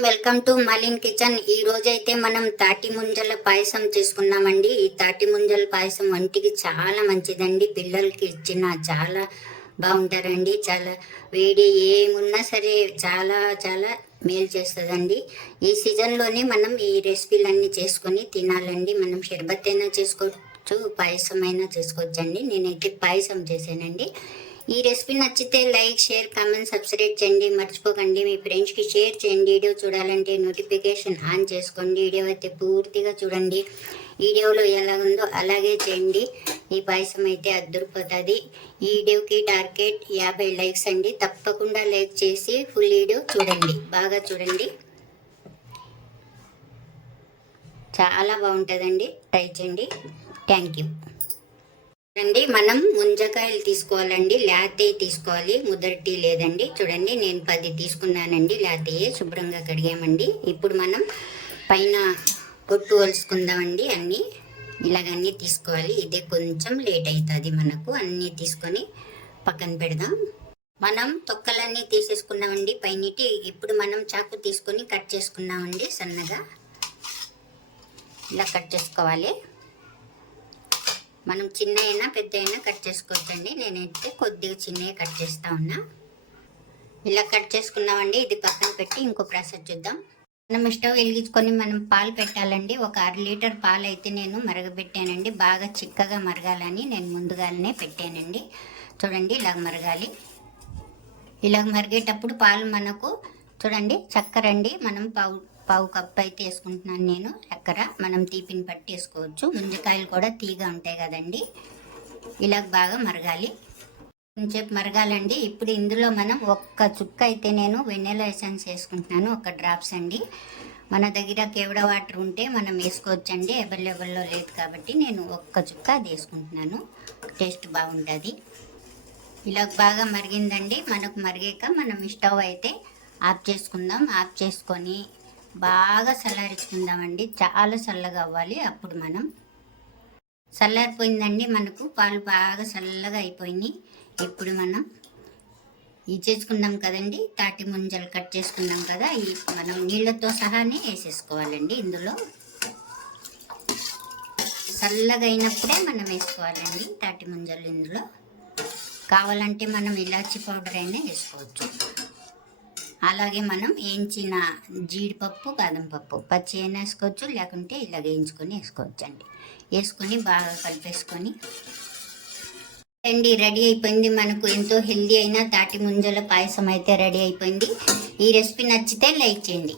Welcome to మలిన్ kitchen. ఈ రోజైతే మనం తాటి ముంజల పాయసం చేసుకున్నామండి ఈ తాటి ముంజల పాయసం ఒంటికి చాలా మంచిదండి. పిల్లలకి ఇచ్చిన చాలా బాగుంటారండి. చాలా వేడి ఏమున్నా సరే చాలా చాలా మేలు చేస్తుందండి. ఈ సీజన్లోనే మనం ఈ రెసిపీలన్నీ చేసుకొని తినాలండి. మనం షర్బత్ అయినా చేసుకోవచ్చు పాయసం అయినా చేసుకోవచ్చండి. నేనైతే పాయసం చేశానండి. ఈ రెసిపీ నచ్చితే లైక్ షేర్ కామెంట్ సబ్స్క్రైబ్ చేయండి. మర్చిపోకండి. మీ ఫ్రెండ్స్కి షేర్ చేయండి. వీడియో చూడాలంటే నోటిఫికేషన్ ఆన్ చేసుకోండి. వీడియో అయితే పూర్తిగా చూడండి. వీడియోలో ఎలా ఉందో అలాగే చేయండి. ఈ పాయసం అయితే అద్దరిపోతుంది. ఈ వీడియోకి టార్గెట్ యాభై లైక్స్ అండి. తప్పకుండా లైక్ చేసి ఫుల్ వీడియో చూడండి. బాగా చూడండి. చాలా బాగుంటుందండి. ట్రై చేయండి. థ్యాంక్ యూ అండి మనం ముంజకాయలు తీసుకోవాలండి లేతవి తీసుకోవాలి. ముదరటి లేదండి. చూడండి నేను పది తీసుకున్నానండి లేతవి శుభ్రంగా కడిగామండి. ఇప్పుడు మనం పైన పొట్టు వలుసుకుందామండి అన్నీ. ఇలాగన్నీ తీసుకోవాలి. ఇదే కొంచెం లేట్ అవుతుంది మనకు. అన్నీ తీసుకొని పక్కన పెడదాం. మనం తొక్కలన్నీ తీసేసుకున్నామండి పైనటి. ఇప్పుడు మనం చాకు తీసుకొని కట్ చేసుకున్నామండి సన్నగా. ఇలా కట్ చేసుకోవాలి. మనం చిన్న అయినా పెద్ద అయినా కట్ చేసుకోవచ్చండి. నేనైతే కొద్దిగా చిన్నవి కట్ చేస్తా ఉన్నా. ఇలా కట్ చేసుకున్నామండి. ఇది పక్కన పెట్టి ఇంకో ప్రాసెస్ చూద్దాం. మనం స్టవ్ వెలిగించుకొని మనం పాలు పెట్టాలండి. ఒక అర లీటర్ పాలు అయితే నేను మరగబెట్టానండి. బాగా చిక్కగా మరగాలని నేను ముందుగానే పెట్టానండి. చూడండి ఇలా మరగాలి. ఇలా మరిగేటప్పుడు పాలు మనకు చూడండి చక్కెర అండి మనం పావు పావు కప్ అయితే వేసుకుంటున్నాను నేను. చక్కెర మనం తీపిని పట్టి వేసుకోవచ్చు ముంజకాయలు కూడా తీగా ఉంటాయి కదండి. ఇలా బాగా మరగాలి. కొంచెం మరగాలండి. ఇప్పుడు ఇందులో మనం ఒక్క చుక్క అయితే నేను వెన్నెల ఎసెన్స్ వేసుకుంటున్నాను. ఒక డ్రాప్స్ అండి. మన దగ్గర కేవడ వాటర్ ఉంటే మనం వేసుకోవచ్చండి. అవైలబుల్లో లేదు కాబట్టి నేను ఒక్క చుక్క అది వేసుకుంటున్నాను. టేస్ట్ బాగుంటుంది. ఇలా బాగా మరిగిందండి. మనకు మరిగాక మనం స్టవ్ అయితే ఆఫ్ చేసుకుందాం. ఆఫ్ చేసుకొని బాగా చల్లారించుకుందామండి చాలా చల్లగా అవ్వాలి అప్పుడు మనం. చల్లారిపోయిందండి మనకు. పాలు బాగా చల్లగా అయిపోయినాయి. ఇప్పుడు మనం ఇది చేసుకున్నాం కదండి. తాటి ముంజలు కట్ చేసుకున్నాం కదా. ఈ మనం నీళ్ళతో సహానే వేసేసుకోవాలండి ఇందులో. చల్లగా అయినప్పుడే మనం వేసుకోవాలండి తాటి ముంజలు ఇందులో. కావాలంటే మనం ఇలాచి పౌడర్ అయినా వేసుకోవచ్చు. అలాగే మనం వేయించిన జీడిపప్పు బాదం పప్పు. పచ్చి అయినా వేసుకోవచ్చు లేకుంటే ఇలా వేయించుకొని వేసుకోవచ్చు అండి. వేసుకొని బాగా కలిపేసుకొని అండి రెడీ అయిపోయింది మనకు. ఎంతో హెల్దీ అయిన తాటి ముంజల పాయసం అయితే రెడీ అయిపోయింది. ఈ రెసిపీ నచ్చితే లైక్ చేయండి.